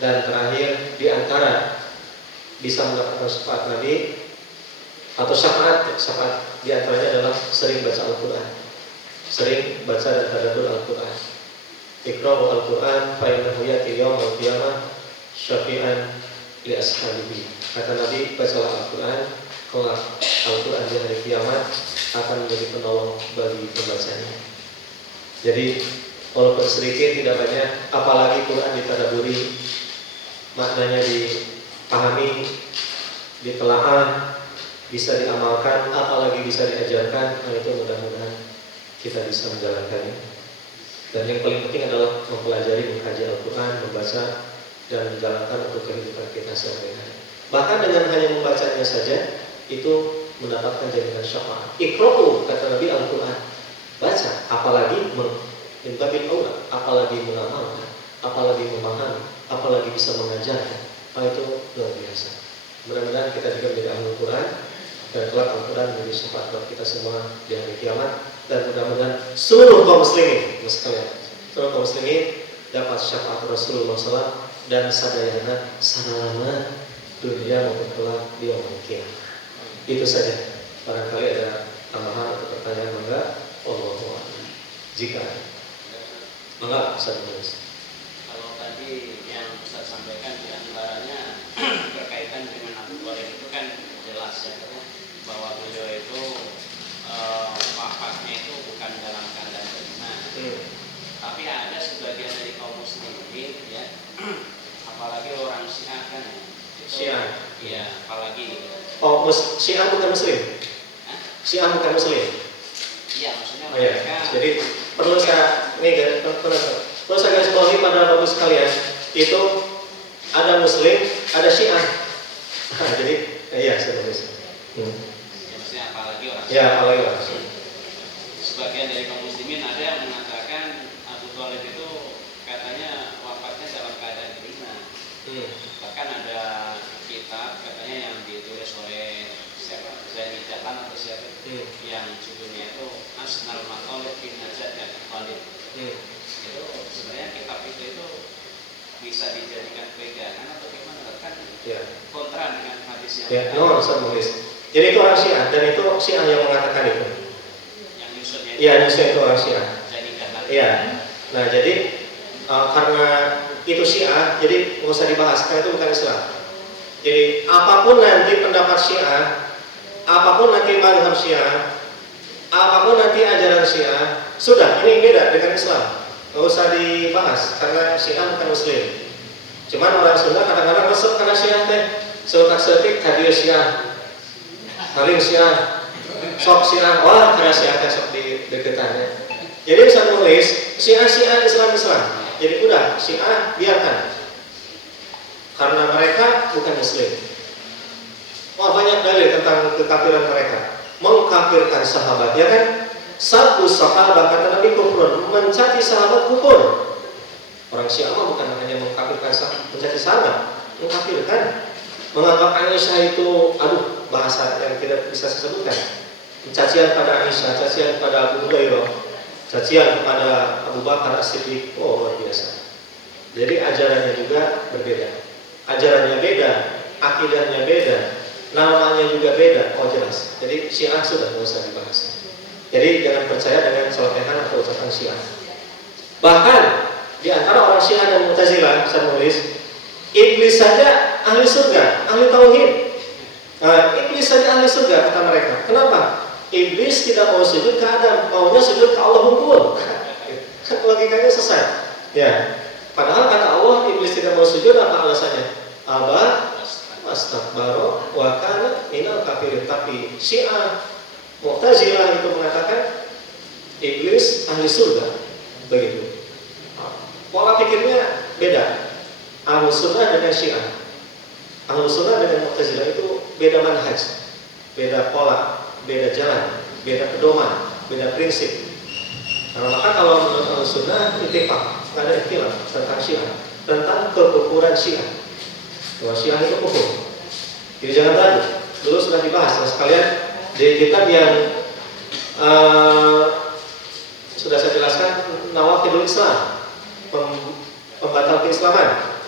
dan terakhir di antara bisa mendapatkan syafaat Nabi atau syafaat di antaranya adalah sering baca Al-Quran, sering baca dan tadabbur Al-Quran. Iqra'u Al-Quran fa innahu ya'ti yaumil qiyamah syafi'an li ashabihi. Kata Nabi, bacalah Al-Quran, kelak Al-Quran di hari kiamat akan menjadi penolong bagi pembacanya. Jadi walaupun sedikit tidak banyak, apalagi Quran ditadabburi, maknanya dipahami, ditelaah, bisa diamalkan, apalagi bisa diajarkan, nah itu mudah-mudahan kita bisa menjalankannya. Dan yang paling penting adalah mempelajari, mengkaji Al-Quran, membaca dan menjalankan untuk kehidupan kita sehari-hari. Bahkan dengan hanya membacanya saja itu mendapatkan jaminan syafaat. Iqra'u, kata Nabi, Al-Quran, baca, apalagi membabil aula, apalagi mengamalkan, apalagi memahami, apalagi bisa mengajarkan. Itu luar biasa. Mudah-mudahan kita juga menjadi ahli Al-Quran dan kelak Al-Quran menjadi syafaat buat kita semua di hari kiamat. Dan mudah-mudahan seluruh kaum muslimin, seluruh kaum muslimin dapat syafaat Rasulullah SAW dan sadayana salama dunia maupun kelak di yaumil qiyamah. Itu saja. Barangkali ada tambahan atau pertanyaan, monggo. Allahu a'lam. Jika monggo, Ustaz Mulis. Kalau tadi yang Ustaz sampaikan di antaranya berkaitan dengan Abu Thalib itu kan jelas ya, bahwa beliau itu wafatnya itu bukan dalam keadaan beriman. Tapi ada sebagian dari kaum muslimin ya, apalagi orang Syiah kan ya. Syiah. Iya, apalagi. Oh, Syiah bukan muslim. Hah? Syiah bukan muslim. Iya, maksudnya Iya. mereka. Jadi perlu saya garis bawahi pada Bapak sekalian, itu ada muslim, ada Syiah. Nah, jadi iya, saya tulis. Ya, maksudnya apalagi orang. Ya, apalagi orang. Sebagian dari kaum muslimin ada yang mengatakan Abu Thalib itu katanya wafatnya dalam keadaan beriman. Bahkan ada kitab katanya yang ditulis oleh siapa, Zaini Jahan atau siapa, yang judulnya itu Asnal Mathalib bin Najat dan Thalib. Itu sebenarnya kitab itu bisa dijadikan pegangan atau gimana, kan kontra dengan hadis yang no, saya tulis. Jadi itu orang Syiah, dan itu Syiah yang mengatakan itu. yang nyusunnya Iya, nyusun itu orang Syiah. Zaini Jahan. Iya. Nah, jadi karena itu Syiah, jadi nggak usah dibahas, karena itu bukan Islam. Jadi apapun nanti pendapat Syiah, apapun nanti mazhab Syiah, apapun nanti ajaran Syiah, sudah, ini beda dengan Islam. Nggak usah dibahas, karena Syiah bukan Muslim. Cuman orang Sunda kadang-kadang masuk karena Syiah teh, setik hadir Syiah, halim Syiah, sok Syiah, wah karena Syiah teh sok di deketannya. Jadi saya nulis Syiah Islam. Jadi udah Syiah biarkan, karena mereka bukan Muslim. Wah, banyak dalil tentang kekafiran mereka, mengkafirkan sahabat, ya kan? Sabbu sahabat, kata Nabi, kufur, mencaci sahabat kufur. Orang Syiah bukan hanya mengkafirkan sahabat, mencaci sahabat, mengkafirkan, menganggap Aisyah itu, bahasa yang tidak bisa saya sebutkan. Cacian pada Aisyah, cacian pada Abu Hurairah, cacian kepada Abu Bakar As-Siddiq, luar biasa. Jadi ajarannya juga berbeda, ajarannya beda, akidahnya beda, namanya juga beda, jelas. Jadi Syiah sudah nggak usah dibahas. Jadi jangan percaya dengan celotehan atau ucapan Syiah. Bahkan di antara orang Syiah dan Mu'tazilah, saya nulis, iblis saja ahli surga, ahli tauhid. Nah, iblis saja ahli surga kata mereka. Kenapa? Iblis tidak mau sujud ke Adam, maunya sujud ke Allah hukum. Logikanya sesat. Ya. Padahal kata Allah, iblis tidak mau sujud, apa alasannya? Aba wastakbara wa kana minal kafirin. Tapi Syiah, Mu'tazilah itu mengatakan iblis ahli surga. Begitu. Pola pikirnya beda. Ahlus sunnah dengan Syiah. Ahlus sunnah dengan Mu'tazilah itu beda manhaj, beda pola, beda jalan, beda pedoman, beda prinsip. Nah, maka kalau menurut Ahlus Sunnah ittifaq, nggak ada ikhtilaf tentang Syiah, tentang kekufuran Syiah, bahwa Syiah itu kufur. Jadi jangan ragu. Dulu sudah dibahas sekalian di kitab yang sudah saya jelaskan, Nawaqidul Islam. pembatal keislaman.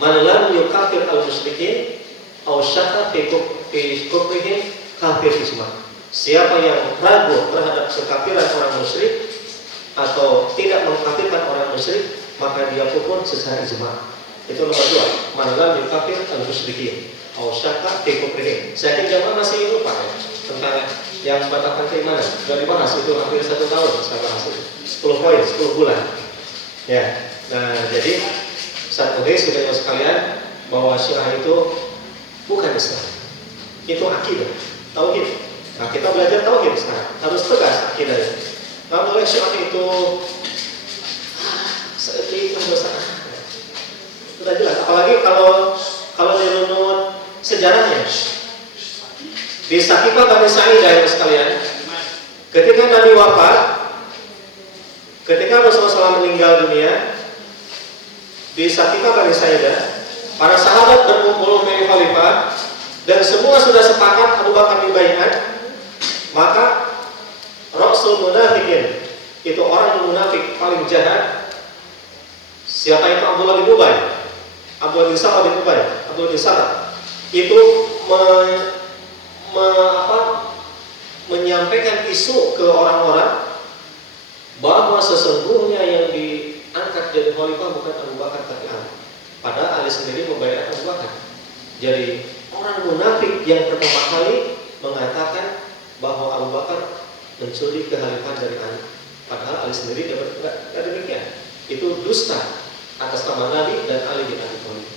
Man lam yukafir al-musyrikin aw syakka fi kufrihim kafir ijma'. Siapa yang ragu terhadap kekafiran orang musyrik atau tidak mengkafirkan orang musyrik, maka dia kufur secara ijma'. Itu nomor 2. Man lam yukafir al-musyrikin aw syakka fi kufrihim. Saya yakin jamaah masih lupa ya tentang yang membatalkan keimanan. Sudah dibahas itu hampir 1 tahun saya bahas itu. 10 poin, 10 bulan. Ya. Nah, jadi satu hal saudara sekalian bahwa Syiah itu bukan Islam. Itu akidah, tauhid. Nah, kita belajar tauhid sekarang. Harus tegas akidahnya. Nah, boleh Syiah itu seperti dosa. Sudah jelas. Apalagi kalau dirunut sejarahnya. Di Sakifah Bani Sa'idah yang sekalian, ketika Nabi wafat, ketika Rasulullah SAW meninggal dunia, di Sakifah Bani Sa'idah, para sahabat berkumpul memilih khalifah dan semua sudah sepakat Abu Bakar dibaiat. Maka Rasul Munafikin, itu orang munafik paling jahat. Siapa itu? Abdullah bin Ubay, Abdullah bin Salam bin Ubay, Abdullah bin Salam itu menyampaikan isu ke orang-orang bahwa sesungguhnya yang diangkat jadi khalifah bukan Abu Bakar tapi Ali. Padahal Ali sendiri membayar Abu Bakar. Jadi orang munafik yang pertama kali mengatakan bahwa Abu Bakar mencuri kekhalifahan dari Ali. Padahal Ali sendiri tidak demikian. Itu dusta atas nama Nabi dan Ali bin Abi Thalib.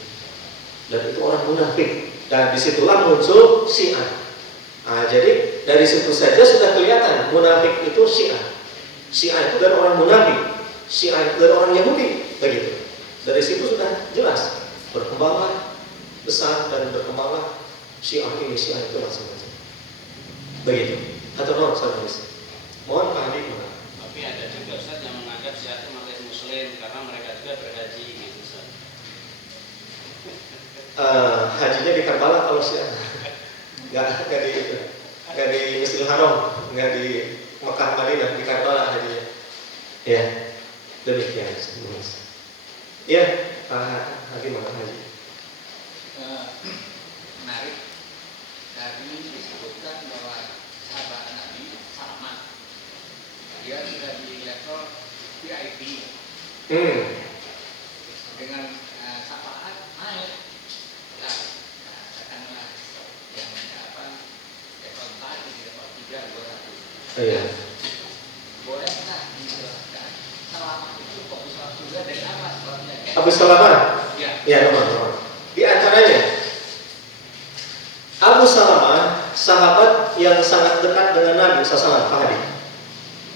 Dan itu orang munafik. Dan disitulah muncul Syiah. Nah, jadi dari situ saja sudah kelihatan munafik itu Syiah. Syiah itu dari orang munafik, Syiah itu dari orang Yahudi, begitu. Dari situ sudah jelas berkembanglah besar dan berkembanglah Syiah ini, Syiah itu macam-macam. Begitu. Atau non saudara. Mohon Pak Hadi. Tapi ada juga Ustaz yang menganggap Syiah itu marlis Muslim karena mereka juga berhaji gitu Ustaz. Hajinya di Karbala kalau Syiah. Nggak di Masjidil Haram, nggak di Mekah Madinah, di Karbala hajinya. Ya, demikian. Ya, Pak Hadi mana haji? Menarik. Tadi disebutkan bahwa sahabat Nabi Salman dia sudah di level VIP dengan syafaat naik. Katakanlah yang level 4, level 3, 2, 1. Iya. Bolehkah dijelaskan selama itu kok bisa juga dan apa sebabnya? Abu Salamah. Ya. Ya, nomor. Di antaranya Abu Salamah, sahabat yang sangat dekat dengan Nabi SAW, Pak Hadi.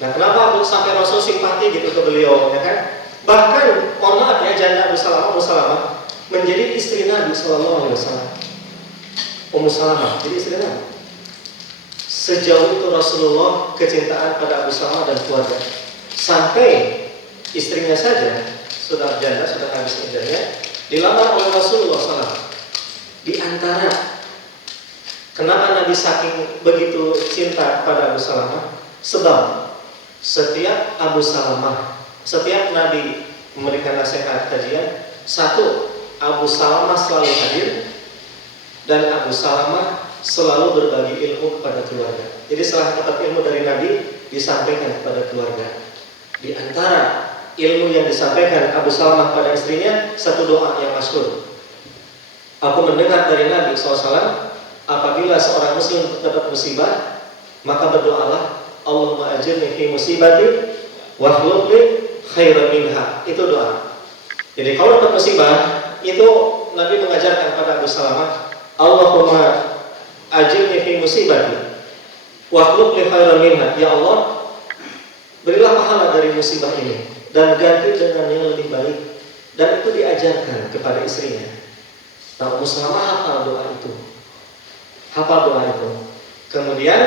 Nah, kenapa sampai Rasul simpati gitu ke beliau, ya kan? Bahkan, mohon maaf ya, janda Abu Salamah menjadi istri Nabi SAW. Ummu Salamah, jadi istri Nabi. Sejauh itu Rasulullah kecintaan pada Abu Salamah dan keluarga. Sampai istrinya saja sudah janda, sudah habis iddahnya, dilamar oleh Rasulullah SAW. Di antara kenapa Nabi saking begitu cinta pada Abu Salamah, sebab setiap Nabi memberikan nasihat kajian, satu, Abu Salamah selalu hadir dan Abu Salamah selalu berbagi ilmu kepada keluarga. Jadi setelah dapat ilmu dari Nabi disampaikan kepada keluarga. Di antara ilmu yang disampaikan Abu Salamah pada istrinya, satu doa yang masyhur. Aku mendengar dari Nabi SAW, apabila seorang muslim dapat musibah, maka berdoalah, Allahumma ajirni fi musibati wa akhlif li khairan minha. Itu doa. Jadi kalau dapat musibah, itu Nabi mengajarkan pada Abu Salamah, Allahumma ajirni fi musibati wa akhlif li khairan minha. Ya Allah, berilah pahala dari musibah ini dan ganti dengan yang lebih baik. Dan itu diajarkan kepada istrinya. Nah, Ummu Salamah hafal doa itu. Kemudian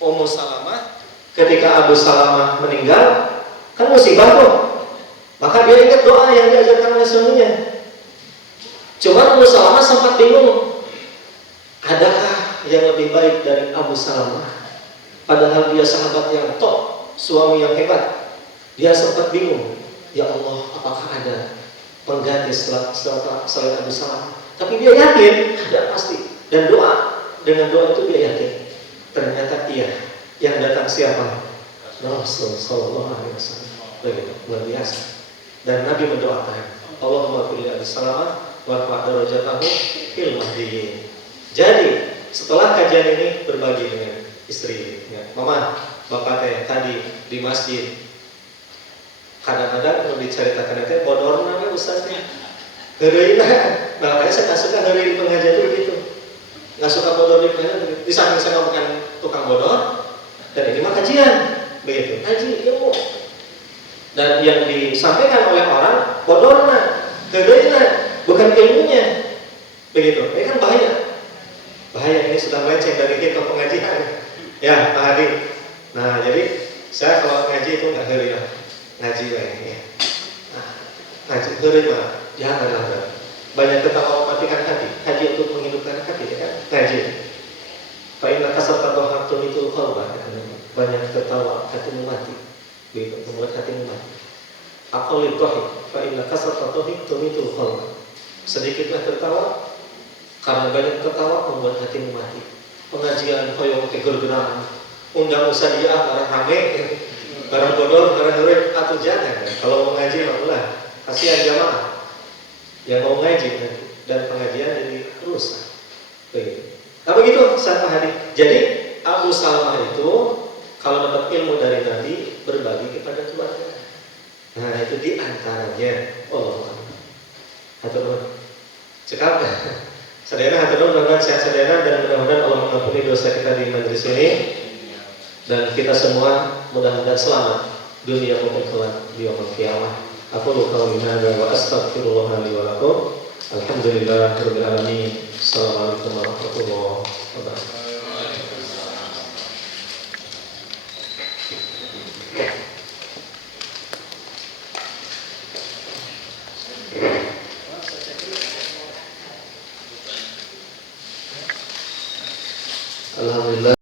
Ummu Salamah ketika Abu Salamah meninggal, kan musibah tuh. Maka dia ingat doa yang diajarkan oleh suaminya. Cuma Ummu Salamah sempat bingung. Adakah yang lebih baik dari Abu Salamah? Padahal dia sahabat yang top, suami yang hebat. Dia sempat bingung. ya Allah, apakah ada pengganti setelah selain Abu Salamah? Tapi dia yakin, tidak pasti. Dan dengan doa itu dia yakin. Ternyata iya, yang datang siapa? Rasul Sallallahu Alaihi Wasallam. Begitu, luar biasa. Dan Nabi mendoakan, Allahumma kulli Abu Salamah warfa' darajatahu fil mahdiyyin. Jadi setelah kajian ini berbagi dengan istri, ya, mama, bapak teh tadi di masjid kadang-kadang kalau diceritakan itu bodor namanya ustaznya heureuna. Nah, makanya saya nggak suka heureuy di pengajian itu begitu, nggak suka bodor di pengajian begitu. Di samping saya bukan tukang bodor, dan ini mah kajian begitu, ngaji ilmu. Dan yang disampaikan oleh orang bodorna, heureuna, bukan ilmunya begitu. Ini kan bahaya, ini sudah melenceng dari kita pengajian ya Pak Hadi. Nah, jadi saya kalau ngaji itu nggak heureui lah, ngaji lah ya. Nah, ngaji heureui mah janganlah. Banyak ketawa mematikan hati, haji untuk menghidupkan hati, ya kan? Ngaji. Fa inna kasrata dhahaktun itu qalbah, banyak tertawa hatimu mati, begitu membuat hatimu mati. Aqalid dhahik, fa inna kasrata dhahaktun itu qalbah. Sedikitlah tertawa, karena banyak tertawa membuat hatimu mati. Pengajian hoyong kegergeran, undang usadiah barang rame, barang bodor, barang huruf, atau jangan. Kalau mau ngaji makulah, kasihan jamaah yang mau ngaji dan pengajian jadi rusak. Begitu. Nah begitu Pak Hadi. Jadi Abu Salamah itu kalau dapat ilmu dari Nabi berbagi kepada keluarga. Nah itu diantaranya Allah. Hatur cekap. Sadayana hatur mudah-mudahan sehat sadayana dan mudah-mudahan Allah mengampuni dosa kita di majelis ini dan kita semua mudah-mudahan selamat dunia maupun kelak di yaumul qiyamah. Aku qauli hadza wa astaghfirullah li wa lakum. Alhamdulillahirabbil alamin. Assalamualaikum warahmatullahi wabarakatuh. Alhamdulillah.